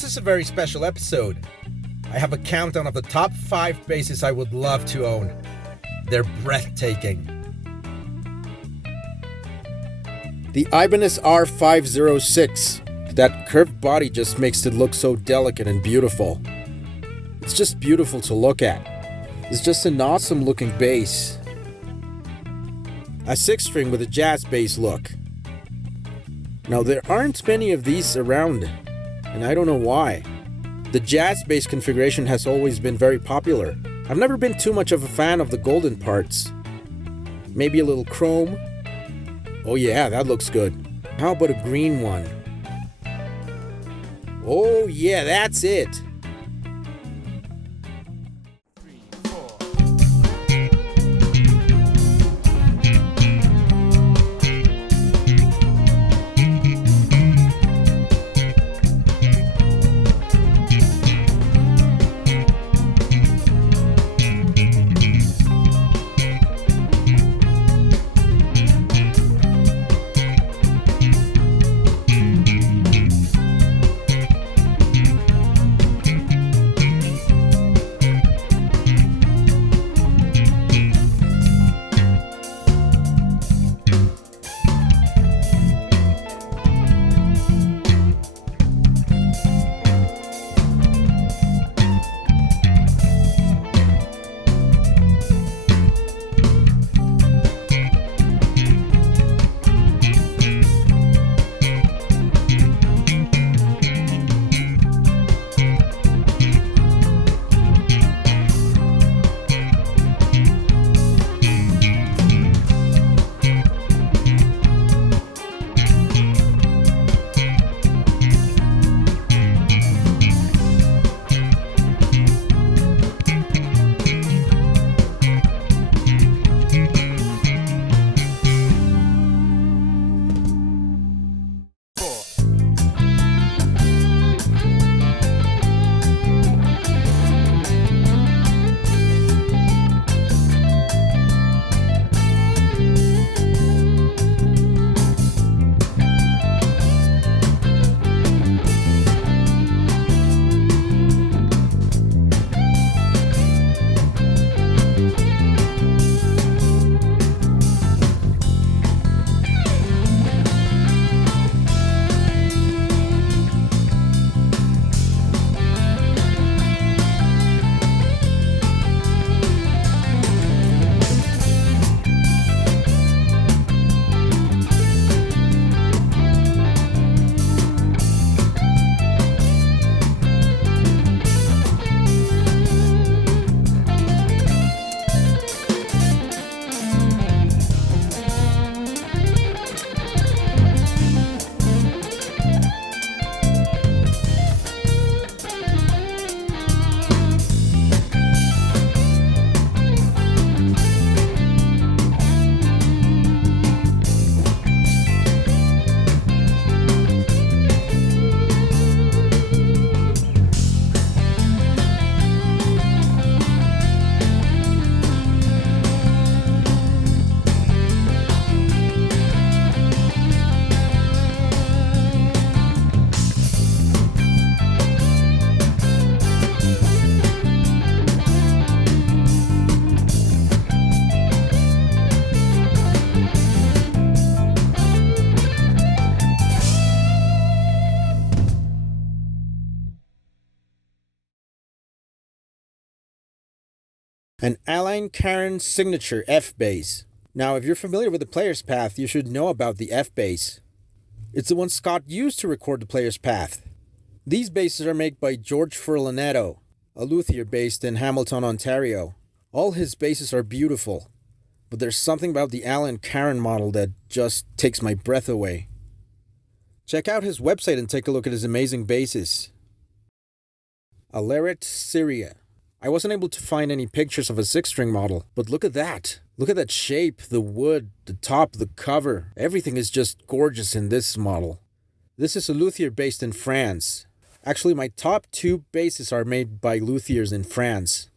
This is a very special episode. I have a countdown of the top 5 basses I would love to own. They're breathtaking. The Ibanez R506. That curved body just makes it look so delicate and beautiful. It's just beautiful to look at. It's just an awesome looking bass. A 6-string with a jazz bass look. Now there aren't many of these around, and I don't know why. The jazz bass configuration has always been very popular. I've never been too much of a fan of the golden parts. Maybe a little chrome. Oh yeah, that looks good. How about a green one? Oh yeah, that's it. An Alain Caron signature F bass. Now, if you're familiar with the player's path, you should know about the F bass. It's the one Scott used to record the player's path. These basses are made by George Furlanetto, a luthier based in Hamilton, Ontario. All his basses are beautiful, but there's something about the Alain Caron model that just takes my breath away. Check out his website and take a look at his amazing basses. Aleret Syria. I wasn't able to find any pictures of a 6-string model, but look at that. Look at that shape, the wood, the top, the cover. Everything is just gorgeous in this model. This is a luthier based in France. Actually, my top 2 basses are made by luthiers in France.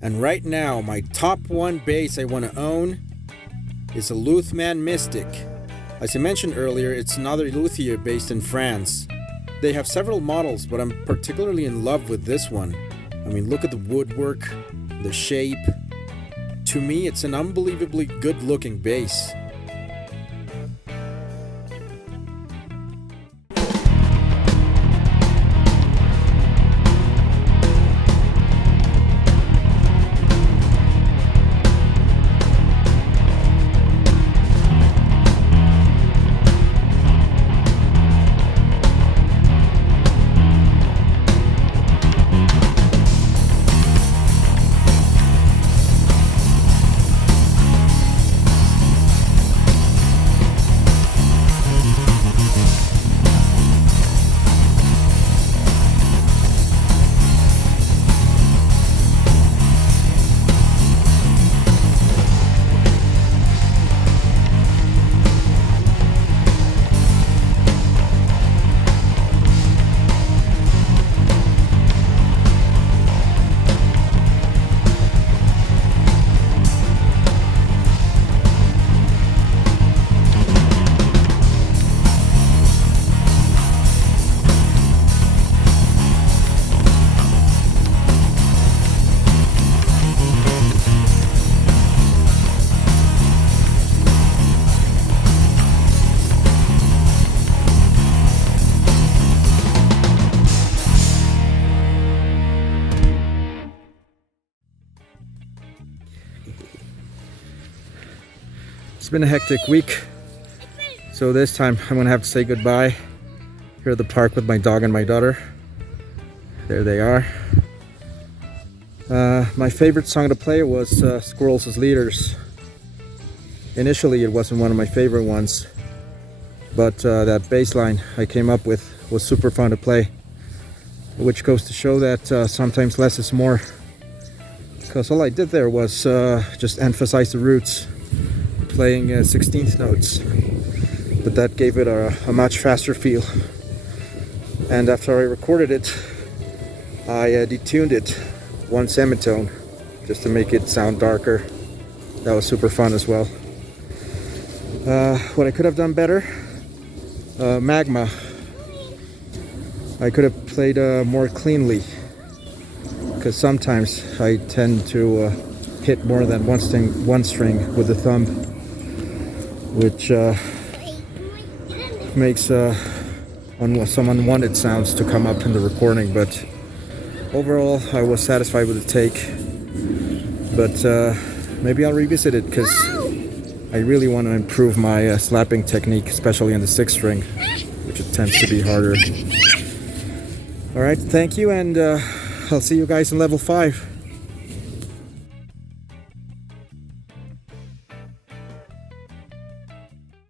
And right now, my top one bass I want to own is a Luthman Mystic. As I mentioned earlier, it's another luthier based in France. They have several models, but I'm particularly in love with this one. I mean, look at the woodwork, the shape. To me, it's an unbelievably good-looking bass. It's been a hectic week, so this time I'm gonna have to say goodbye here at the park with my dog and my daughter. There they are. My favorite song to play was Squirrels as Leaders. Initially it wasn't one of my favorite ones, but that bass line I came up with was super fun to play, which goes to show that sometimes less is more, because all I did there was just emphasize the roots, playing 16th notes, but that gave it a much faster feel. And after I recorded it, I detuned it one semitone just to make it sound darker. That was super fun as well. What I could have done better, Magma, I could have played more cleanly, because sometimes I tend to hit more than one string with the thumb, which makes some unwanted sounds to come up in the recording, but overall I was satisfied with the take. But maybe I'll revisit it because I really want to improve my slapping technique, especially on the 6th string, which it tends to be harder. Alright, thank you, and I'll see you guys in level 5.